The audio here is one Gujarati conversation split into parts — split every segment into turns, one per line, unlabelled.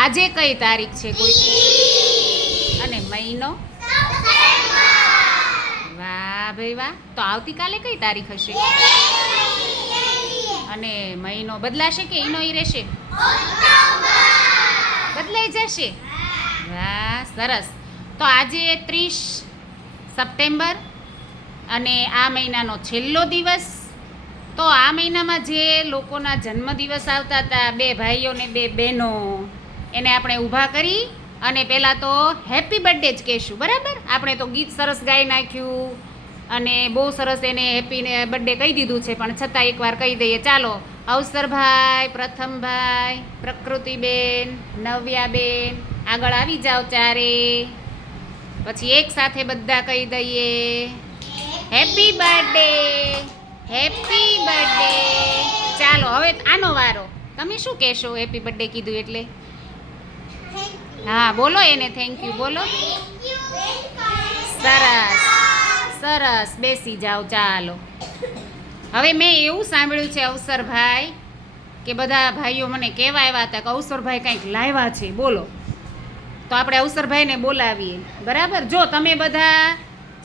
આજે કઈ તારીખ છે કોઈ? અને મહિનો? વાહ ભાઈ વાહ. તો આવતીકાલે કઈ તારીખ હશે? અને મહિનો બદલાશે કે એનો ઈ રહેશે? બદલાઈ જશે? વાહ, સરસ. તો આજે ત્રીસ સપ્ટેમ્બર અને આ મહિનાનો છેલ્લો દિવસ. તો આ મહિનામાં જે લોકોના જન્મદિવસ આવતા હતા, બે ભાઈઓ ને બે બહેનો એને આપણે ઊભા કરી અને પહેલાં તો હેપી બર્થડે જ કહેશું, બરાબર? આપણે તો ગીત સરસ ગાઈ નાખ્યું અને બહુ સરસ એને હેપી બર્થડે કહી દીધું છે, પણ છતાં એકવાર કહી દઈએ, ચાલો, અવસરભાઈ, પ્રથમભાઈ, પ્રકૃતિબેન, નવ્યાબેન, આગળ આવી જાઓ ચારે. પછી એક સાથે બધા કહી દઈએ હેપી બર્થડે હેપી બર્થડે ચાલો, હવે આનો વારો. તમે શું કહેશો હેપી બર્થડે કીધું એટલે? હા, બોલો એને થેન્ક યુ બોલો. સરસ સરસ, બેસી જાઓ, ચાલો. હવે મેં એવું સાંભળ્યું છે અવસરભાઈ, કે બધા ભાઈઓ મને કહેવા આવ્યા હતા કે અવસરભાઈ કંઈક લાવ્યા છે, બોલો. તો આપણે અવસરભાઈને બોલાવીએ. બરાબર? જો, તમે બધા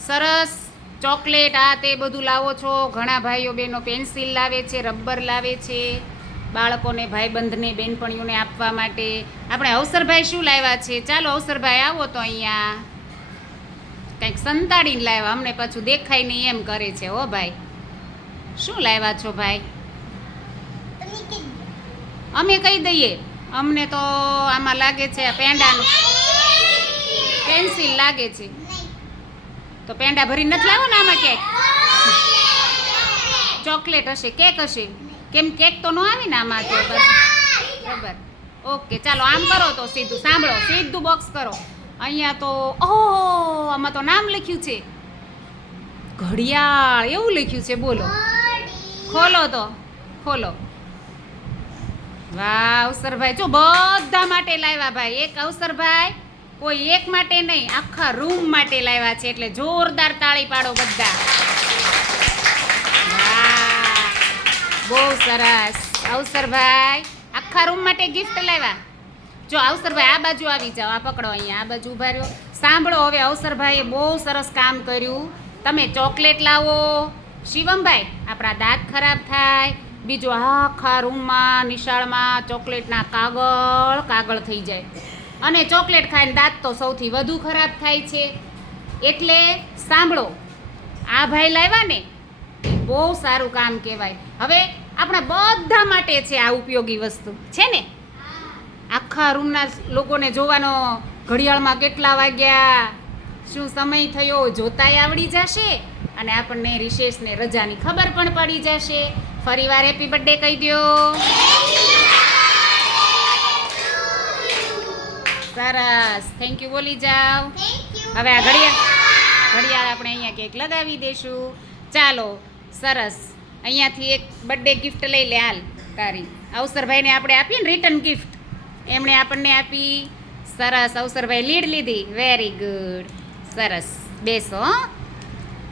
સરસ ચોકલેટ આ તે બધું લાવો છો, ઘણા ભાઈઓ બહેનો પેન્સિલ લાવે છે, રબર લાવે છે. બાળકોને ભાઈબંધને બેનપણીઓને આપવા માટે. આપણે અવસરભાઈ શું લાવ્યા છે? ચાલો અવસરભાઈ આવો તો અહીંયા. કંઈક સંતાડીને લાવ્યા અમને પાછું દેખાય નહીં એમ કરે છે હો ભાઈ. શું લાવ્યા છો ભાઈ? અમે કહી દઈએ. અમને તો આમાં લાગે છે આ પેંડાનું. પેન્સિલ લાગે છે. તો પેંડા ભરી નથી લાવો ને આમાં કેક ચોકલેટ હશે કેક હશે? કેમ કેક તો ન આવે ને આમાં તો? બરાબર. ઓકે, ચાલો, આમ કરો તો સીધું. સાંભળો, સીધું બોક્સ કરો. અહીંયા તો, ઓહ, આમાં તો નામ લખ્યું છે. ઘડિયાળ, એવું લખ્યું છે, બોલો. ખોલો તો, ખોલો. વાહ, અવસરભાઈ. જો બધા માટે લાવ્યા ભાઈ. એક અવસરભાઈ, કોઈ એક માટે નહીં, આખા રૂમ માટે લાવ્યા છે. એટલે જોરદાર તાળી પાડો બધા વાહ સરસ અવસરભાઈ, આખા રૂમ માટે ગિફ્ટ લાવ્યા. જો અવસરભાઈ, આ બાજુ આવી જાઓ, આ પકડો અહીંયા, આ બાજુ ઊભા રહ્યો. સાંભળો, હવે અવસરભાઈએ બહુ સરસ કામ કર્યું. તમે ચોકલેટ લાવો. શિવમભાઈ, આપણા દાંત ખરાબ થાય. બીજો આખા રૂમમાં નિશાળમાં ચોકલેટના કાગળ કાગળ થઈ જાય. અને ચોકલેટ ખાઈને દાંત તો સૌથી વધુ ખરાબ થાય છે. એટલે સાંભળો, આ ભાઈ લાવ્યા ને બહુ સારું કામ કહેવાય. હવે આપણા બધા માટે છે આ ઉપયોગી વસ્તુ. છે ને? આખા રૂમના લોકોને જોવાનો ઘડિયાળમાં કેટલા વાગ્યા, શું સમય થયો, જોતાય આવડી જશે અને આપણને રિશેષને રજાની ખબર પણ પડી જશે. ફરીવાર હેપી બર્થડે કહી દો સરસ. થેન્ક યુ બોલી જાઓ. હવે આ ઘડિયાળ ઘડિયાળ આપણે અહીંયા કેક લગાવી દઈશું ચાલો, સરસ. અહીંયાથી એક બર્થડે ગિફ્ટ લઈ લે હાલ તારી. અવસરભાઈને આપણે આપીએ ને રિટર્ન ગિફ્ટ એમણે આપણને આપી સરસ. અવસરભાઈ લીડ લીધી. વેરી ગુડ સરસ. બેસો